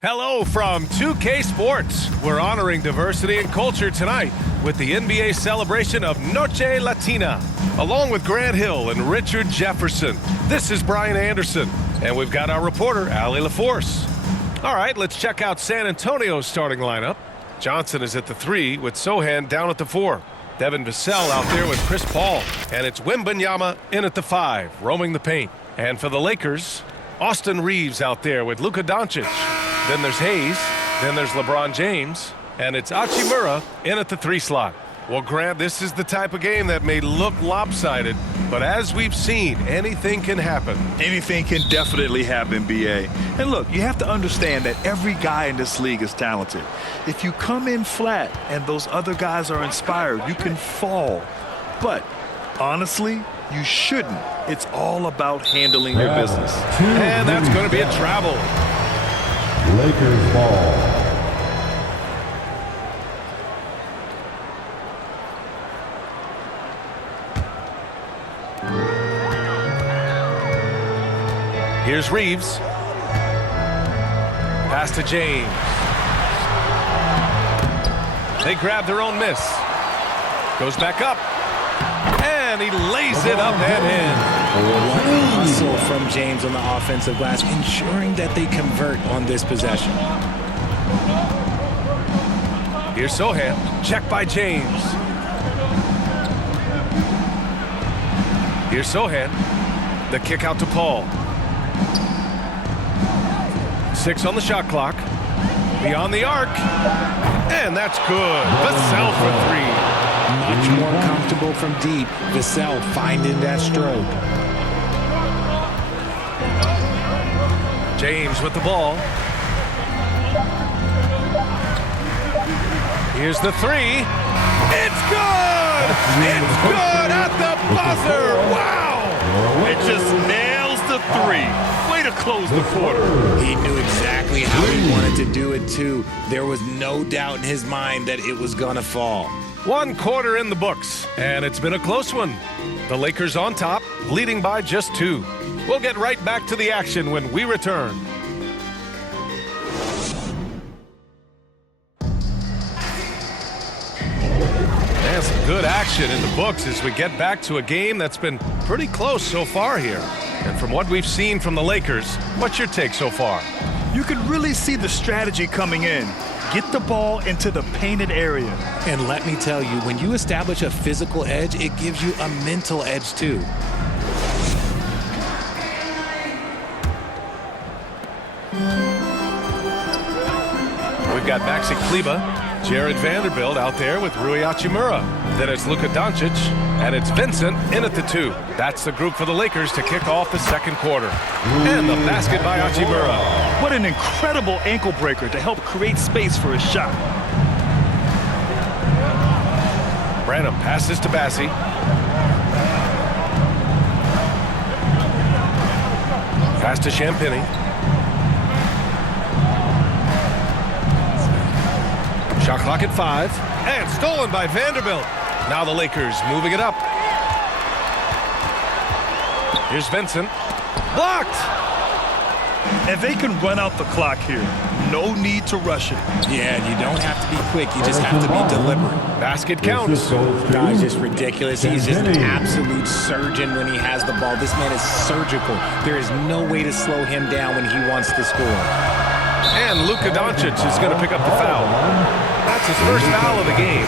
Hello from 2K Sports. We're honoring diversity and culture tonight with the NBA celebration of Noche Latina, along with Grant Hill and Richard Jefferson. This is Brian Anderson, and we've got our reporter, Allie LaForce. All right, let's check out San Antonio's starting lineup. Johnson is at the 3 with Sohan down at the 4. Devin Vassell out there with Chris Paul, and it's Wembanyama in at the 5, roaming the paint. And for the Lakers, Austin Reeves out there with Luka Doncic. Then there's Hayes, then there's LeBron James, and it's Hachimura in at the 3 slot. Well, Grant, this is the type of game that may look lopsided, but as we've seen, anything can happen. Anything can definitely happen, B.A. And look, you have to understand that every guy in this league is talented. If you come in flat and those other guys are inspired, you can fall. But honestly, you shouldn't. It's all about handling your business. And that's going to be a travel. Lakers ball. Here's Reeves. Pass to James. They grab their own miss. Goes back up. And he lays it up and in. What a hustle from James on the offensive glass, ensuring that they convert on this possession. Here's Sohan. Check by James. Here's Sohan. The kick out to Paul. 6 on the shot clock. Beyond the arc. And that's good. Vassell for 3. Much more comfortable from deep. Vassell finding that stroke. James with the ball. Here's the 3. It's good! It's good at the buzzer! Wow! It just nails the 3. Way to close the quarter. He knew exactly how he wanted to do it, too. There was no doubt in his mind that it was going to fall. 1 quarter in the books, and it's been a close one. The Lakers on top, leading by just 2. We'll get right back to the action when we return. And some good action in the books as we get back to a game that's been pretty close so far here. And from what we've seen from the Lakers, what's your take so far? You can really see the strategy coming in. Get the ball into the painted area. And let me tell you, when you establish a physical edge, it gives you a mental edge, too. We've got Maxi Kleber, Jared Vanderbilt out there with Rui Hachimura. Then it's Luka Doncic, and it's Vincent in at the 2. That's the group for the Lakers to kick off the second quarter. And the basket by Hachimura. What an incredible ankle breaker to help create space for a shot. Branham passes to Bassi. Pass to Champagny. Shot clock at 5. And stolen by Vanderbilt. Now the Lakers moving it up. Here's Vincent. Blocked! And they can run out the clock here. No need to rush it. Yeah, you don't have to be quick. You just have to be deliberate. Basket counts. Guy's just ridiculous. He's just an absolute surgeon when he has the ball. This man is surgical. There is no way to slow him down when he wants to score. And Luka Doncic is going to pick up the foul. That's his first foul of the game.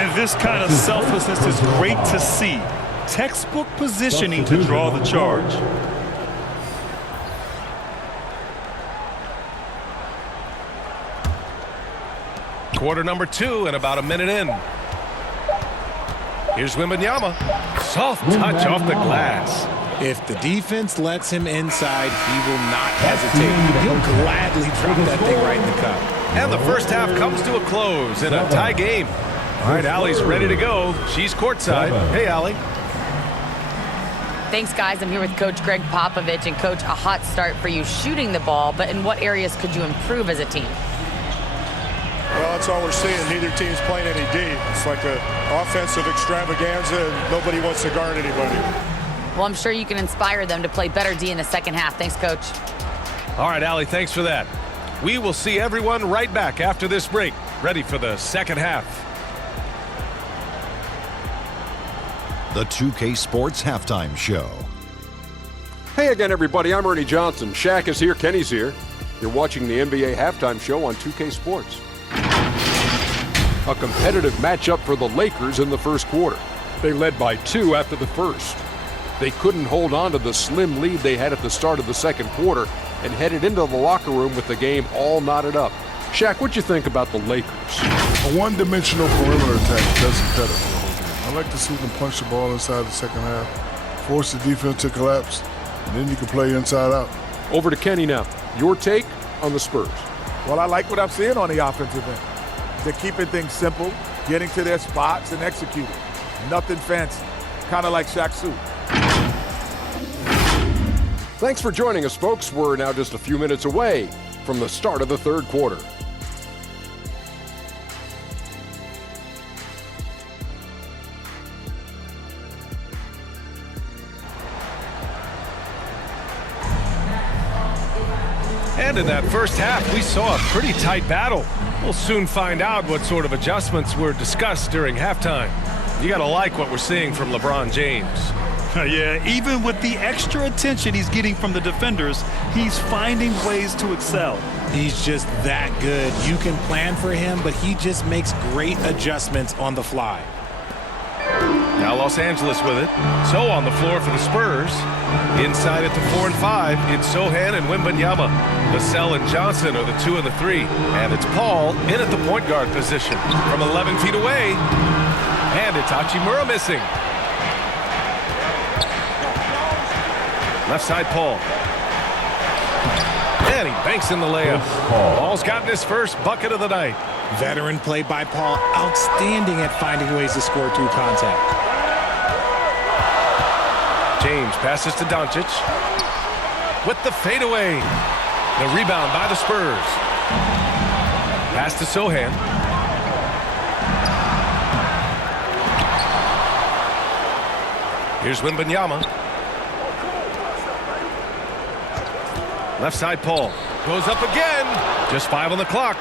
And this kind of selflessness is great to see. Textbook positioning to draw the charge. Quarter number 2 and about a minute in. Here's Wembanyama. Soft touch off the glass. If the defense lets him inside, he will not hesitate. He'll gladly drop that thing right in the cup. And the first half comes to a close in a tie game. All right, Allie's ready to go. She's courtside. Hey, Allie. Thanks, guys. I'm here with Coach Greg Popovich. And, Coach, a hot start for you shooting the ball, but in what areas could you improve as a team? Well, that's all we're seeing. Neither team's playing any D. It's like an offensive extravaganza, and nobody wants to guard anybody. Well, I'm sure you can inspire them to play better D in the second half. Thanks, Coach. All right, Allie, thanks for that. We will see everyone right back after this break, ready for the second half. The 2K Sports Halftime Show. Hey again, everybody. I'm Ernie Johnson. Shaq is here. Kenny's here. You're watching the NBA Halftime Show on 2K Sports. A competitive matchup for the Lakers in the first quarter. They led by 2 after the first. They couldn't hold on to the slim lead they had at the start of the second quarter and headed into the locker room with the game all knotted up. Shaq, what'd you think about the Lakers? A one-dimensional perimeter attack doesn't cut it for the whole game. I like to see them punch the ball inside the second half, force the defense to collapse, and then you can play inside out. Over to Kenny now. Your take on the Spurs. Well, I like what I'm seeing on the offensive end. They're keeping things simple, getting to their spots and executing. Nothing fancy, kind of like Shaq's suit. Thanks for joining us, folks. We're now just a few minutes away from the start of the third quarter. And in that first half, we saw a pretty tight battle. We'll soon find out what sort of adjustments were discussed during halftime. You gotta like what we're seeing from LeBron James. Yeah, even with the extra attention he's getting from the defenders, he's finding ways to excel. He's just that good. You can plan for him, but he just makes great adjustments on the fly. Now Los Angeles with it. So on the floor for the Spurs. Inside at the 4 and 5, it's Sohan and Wembanyama. Vassell and Johnson are the 2 and the 3. And it's Paul in at the point guard position from 11 feet away. And it's Hachimura missing. Left side, Paul. And he banks in the layup. Paul's gotten his first bucket of the night. Veteran play by Paul. Outstanding at finding ways to score through contact. James passes to Doncic. With the fadeaway. The rebound by the Spurs. Pass to Sohan. Here's Wembanyama. Left side, Paul. Goes up again. Just 5 on the clock.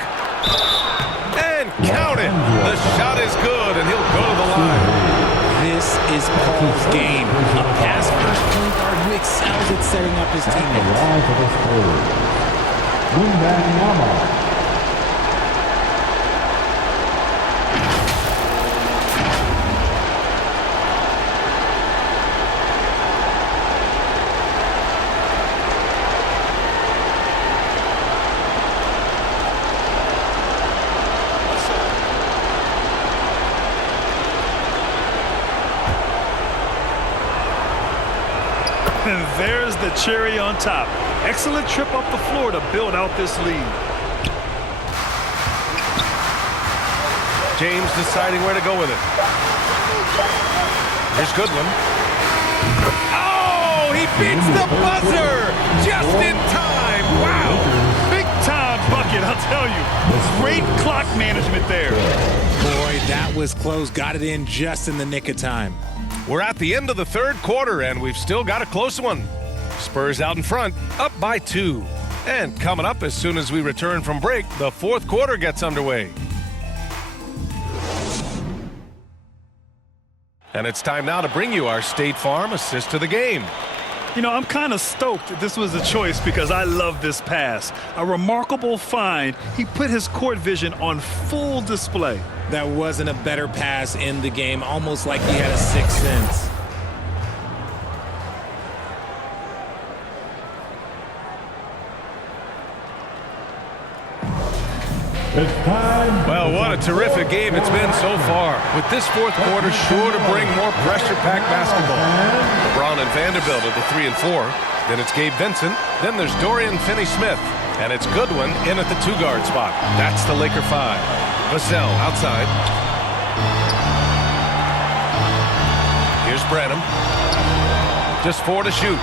And count it. The shot is good, and he'll go to the line. This is Paul's game. A pass-first point guard who excels at setting up his teammates. And there's the cherry on top. Excellent trip up the floor to build out this lead. James deciding where to go with it. Here's Goodwin. Oh, he beats the buzzer just in time. Wow. Big time bucket, I'll tell you. Great clock management there. Boy, that was close. Got it in just in the nick of time. We're at the end of the third quarter, and we've still got a close one. Spurs out in front, up by 2. And coming up as soon as we return from break, the fourth quarter gets underway. And it's time now to bring you our State Farm assist of the game. You know, I'm kind of stoked this was a choice because I love this pass. A remarkable find. He put his court vision on full display. That wasn't a better pass in the game, almost like he had a sixth sense. Well, what a terrific game it's been so far. With this fourth quarter sure to bring more pressure-packed basketball. LeBron and Vanderbilt are the 3 and 4. Then it's Gabe Vincent. Then there's Dorian Finney-Smith. And it's Goodwin in at the 2-guard spot. That's the Laker 5. Vassell outside. Here's Branham. Just 4 to shoot.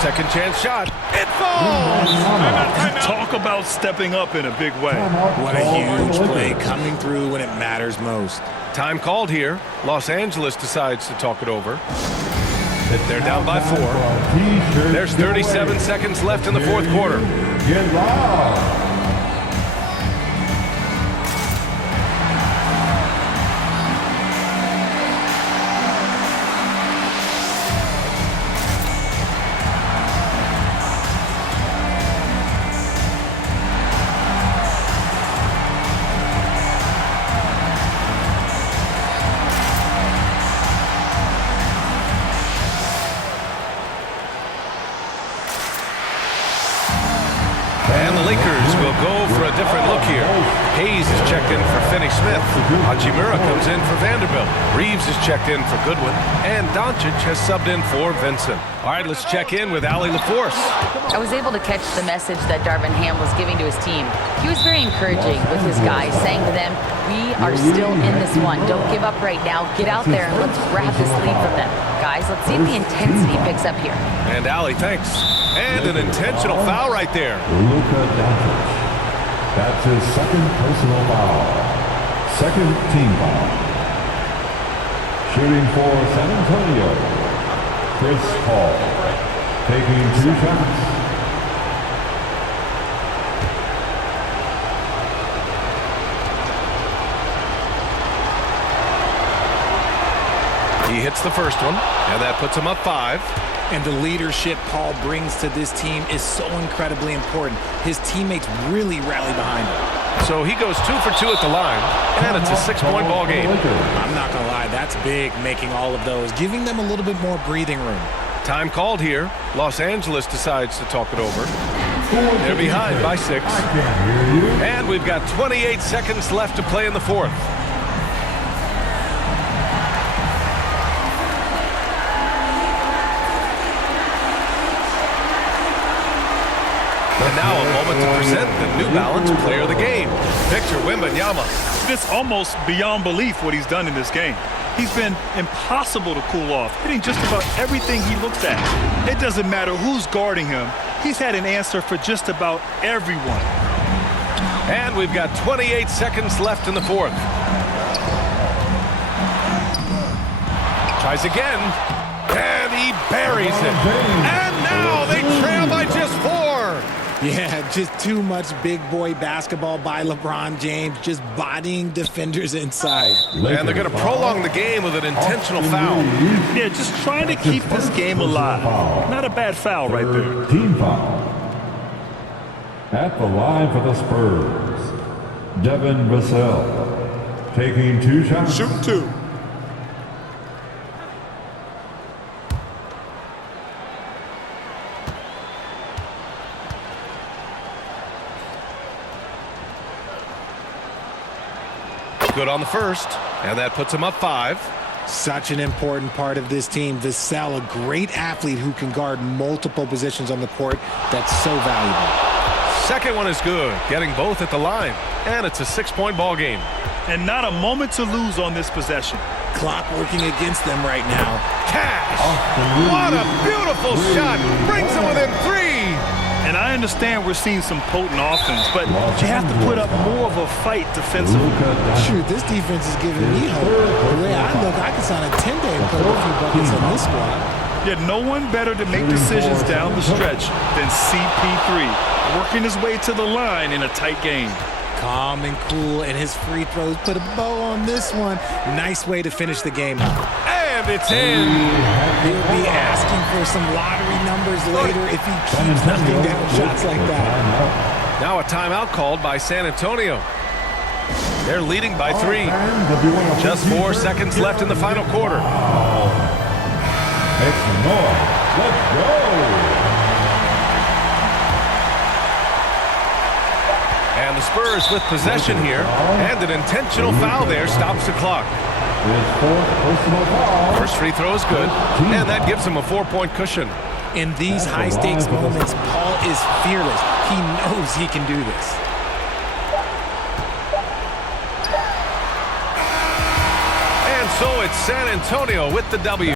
Second chance shot. It falls! Talk about stepping up in a big way. What a huge play coming through when it matters most. Time called here. Los Angeles decides to talk it over. They're down by 4. There's 37 seconds left in the fourth quarter. Get loud. And the Lakers will go for a different look here. Hayes is checked in for Finney-Smith. Hachimura comes in for Vanderbilt. Reeves is checked in for Goodwin. And Doncic has subbed in for Vincent. All right, let's check in with Allie LaForce. I was able to catch the message that Darvin Ham was giving to his team. He was very encouraging with his guys, saying to them, we are still in this one. Don't give up right now. Get out there and let's grab this lead from them. Guys, let's see if the intensity picks up here. And Allie, thanks. And an intentional foul right there. Luka Doncic. That's his second personal foul. Second team foul. Shooting for San Antonio, Chris Paul. Taking 2 shots. He hits the first one, and that puts him up 5. And the leadership Paul brings to this team is so incredibly important. His teammates really rally behind him. So he goes 2 for 2 at the line, and it's a 6-point ball game. I'm not going to lie, that's big, making all of those, giving them a little bit more breathing room. Time called here. Los Angeles decides to talk it over. They're behind by 6. And we've got 28 seconds left to play in the fourth. And now a moment to present the New Balance Player of the Game, Victor Wembanyama. It's almost beyond belief what he's done in this game. He's been impossible to cool off, hitting just about everything he looks at. It doesn't matter who's guarding him. He's had an answer for just about everyone. And we've got 28 seconds left in the fourth. Tries again, and he buries it. And now they trail by just 4. Yeah, just too much big boy basketball by LeBron James, just bodying defenders inside. And they're going to prolong the game with an intentional foul. Yeah, just trying to keep this game alive. Not a bad foul right there. Team foul. At the line for the Spurs, Devin Vassell. Taking 2 shots. Shoot 2. Good on the first, and that puts him up 5. Such an important part of this team. Vassell, a great athlete who can guard multiple positions on the court. That's so valuable. Second one is good, getting both at the line, and it's a 6-point ball game. And not a moment to lose on this possession. Clock working against them right now. Cash! What a beautiful shot! Brings him within 3! And I understand we're seeing some potent offense, but you have to put up more of a fight defensively. Shoot, this defense is giving me hope. The way I look, I can sign a 10-day and put a few buckets on this squad. Yet no one better to make decisions down the stretch than CP3, working his way to the line in a tight game. Calm and cool, and his free throws put a bow on this one. Nice way to finish the game out. And it's in. He'll be asking for some lottery numbers later if he keeps knocking down shots like that. Now a timeout called by San Antonio. They're leading by 3. Just 4 seconds left in the final quarter. Make some noise. Let's go. And the Spurs with possession here, and an intentional foul there stops the clock. His 4th personal foul. First free throw is good, and that gives him a 4-point cushion. In these high-stakes moments, Paul is fearless. He knows he can do this. And so it's San Antonio with the W.